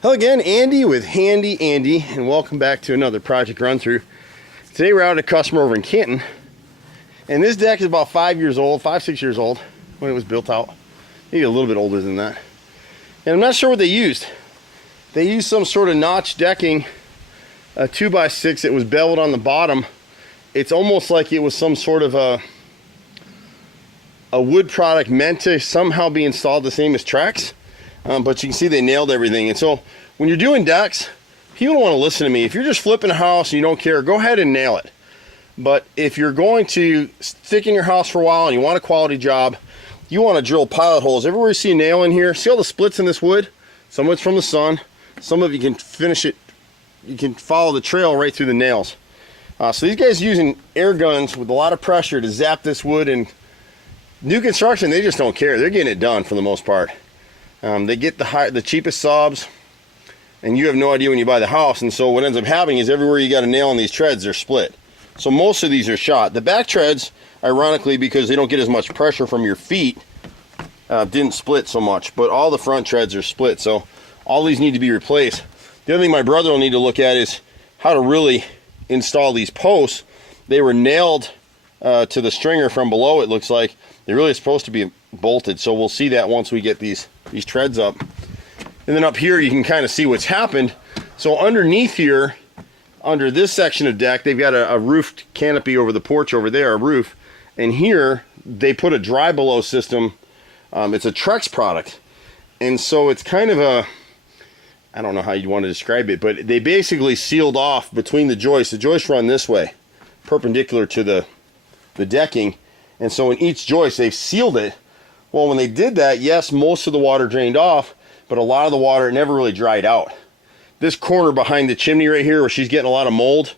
Hello again, Andy with Handy Andy, and welcome back to another project run through. Today we're out at a customer over in Canton, and this deck is about 5 years old, 5-6 years old when it was built out, maybe a little bit older than that. And I'm not sure what they used. They used some sort of notch decking, a 2x6 that was beveled on the bottom. It's almost like it was some sort of a wood product meant to somehow be installed the same as Trex. But you can see they nailed everything. And so when you're doing decks, people don't want to listen to me. If you're just flipping a house and you don't care, go ahead and nail it. But if you're going to stick in your house for a while and you want a quality job, you want to drill pilot holes. Everywhere you see a nail in here, see all the splits in this wood? Some of it's from the sun. Some of you can finish it. You can follow the trail right through the nails. So these guys using air guns with a lot of pressure to zap this wood. And new construction, they just don't care. They're getting it done for the most part. They get the cheapest sobs, and you have no idea when you buy the house. And so what ends up happening is everywhere you got a nail on these treads, they're split. So most of these are shot. The back treads, ironically, because they don't get as much pressure from your feet, didn't split so much. But all the front treads are split, so all these need to be replaced. The other thing my brother will need to look at is how to really install these posts. They were nailed to the stringer from below, it looks like. They're really supposed to be bolted, so we'll see that once we get these treads up. And then up here you can kind of see what's happened. So underneath here, under this section of deck, they've got a roofed canopy over the porch over there, a roof. And here they put a dry below system. It's a Trex product. And so it's kind of a, I don't know how you want to describe it, but they basically sealed off between the joists. The joists run this way, perpendicular to the decking. And so in each joist, they've sealed it. Well, when they did that, yes, most of the water drained off, but a lot of the water never really dried out. This corner behind the chimney right here, where she's getting a lot of mold,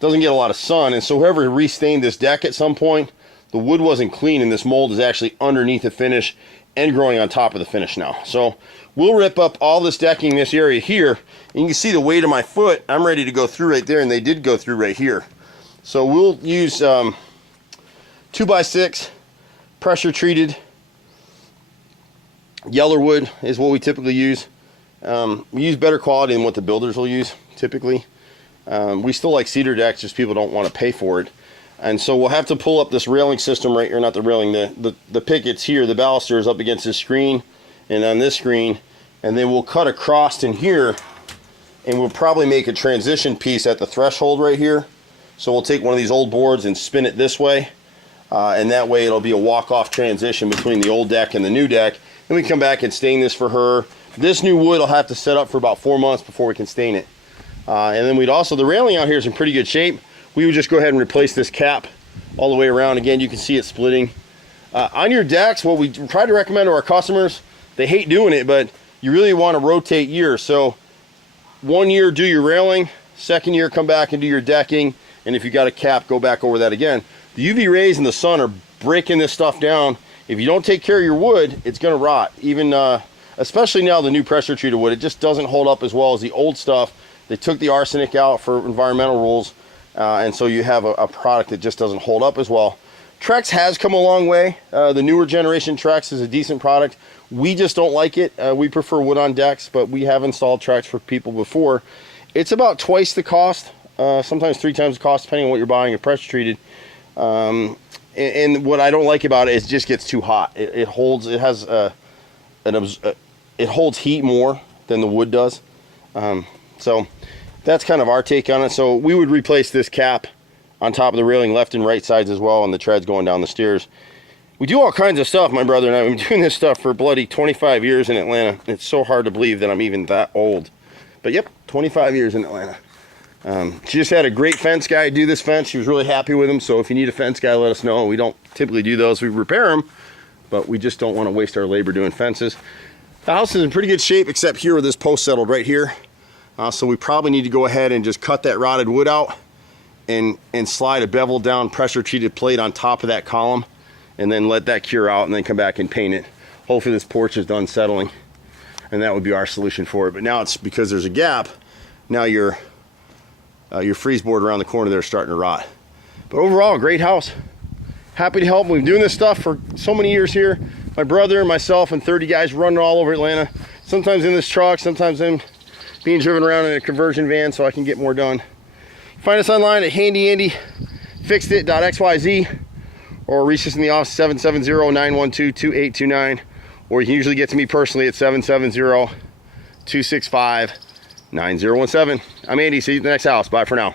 doesn't get a lot of sun. And so whoever restained this deck at some point, the wood wasn't clean, and this mold is actually underneath the finish and growing on top of the finish now. So we'll rip up all this decking in this area here, and you can see the weight of my foot. I'm ready to go through right there, and they did go through right here. So we'll use 2x6 pressure treated yeller wood is what we typically use. We use better quality than what the builders will use typically. We still like cedar decks, just people don't want to pay for it. And so we'll have to pull up this railing system right here, not the railing, the pickets here, the baluster is up against this screen and on this screen, and then we'll cut across in here, and we'll probably make a transition piece at the threshold right here. So we'll take one of these old boards and spin it this way. And that way it'll be a walk-off transition between the old deck and the new deck. Then we come back and stain this for her. This new wood will have to set up for about 4 months before we can stain it. And then we'd also, the railing out here is in pretty good shape. We would just go ahead and replace this cap all the way around. Again, you can see it splitting. On your decks, what we try to recommend to our customers, they hate doing it, but you really want to rotate years. So 1 year do your railing, 2nd year come back and do your decking, and if you got a cap, go back over that again. The UV rays in the sun are breaking this stuff down. If you don't take care of your wood, it's going to rot. Even, especially now the new pressure treated wood, it just doesn't hold up as well as the old stuff. They took the arsenic out for environmental rules, and so you have a product that just doesn't hold up as well. Trex has come a long way. The newer generation Trex is a decent product. We just don't like it. We prefer wood on decks, but we have installed Trex for people before. It's about twice the cost, sometimes 3 times the cost, depending on what you're buying and pressure treated. And what I don't like about it is it just gets too hot. It holds heat more than the wood does. So that's kind of our take on it. So we would replace this cap on top of the railing, left and right sides as well, and the treads going down the stairs. We do all kinds of stuff, my brother and I. I've been doing this stuff for bloody 25 years in Atlanta. It's so hard to believe that I'm even that old. But yep, 25 years in Atlanta. She just had a great fence guy do this fence. She was really happy with him. So if you need a fence guy, let us know. We don't typically do those. We repair them, but we just don't want to waste our labor doing fences. The house is in pretty good shape, except here where this post settled right here. So we probably need to go ahead and just cut that rotted wood out and slide a beveled down pressure treated plate on top of that column, and then let that cure out and then come back and paint it. Hopefully this porch is done settling, and that would be our solution for it. But now it's because there's a gap, now your freeze board around the corner there is starting to rot. But overall, great house. Happy to help. We've been doing this stuff for so many years here. My brother, myself, and 30 guys running all over Atlanta. Sometimes in this truck, sometimes in being driven around in a conversion van so I can get more done. Find us online at HandyANDYFixedIt.xyz, or reach us in the office 770-912-2829, or you can usually get to me personally at 770-265-9017. I'm Andy. See you at the next house. Bye for now.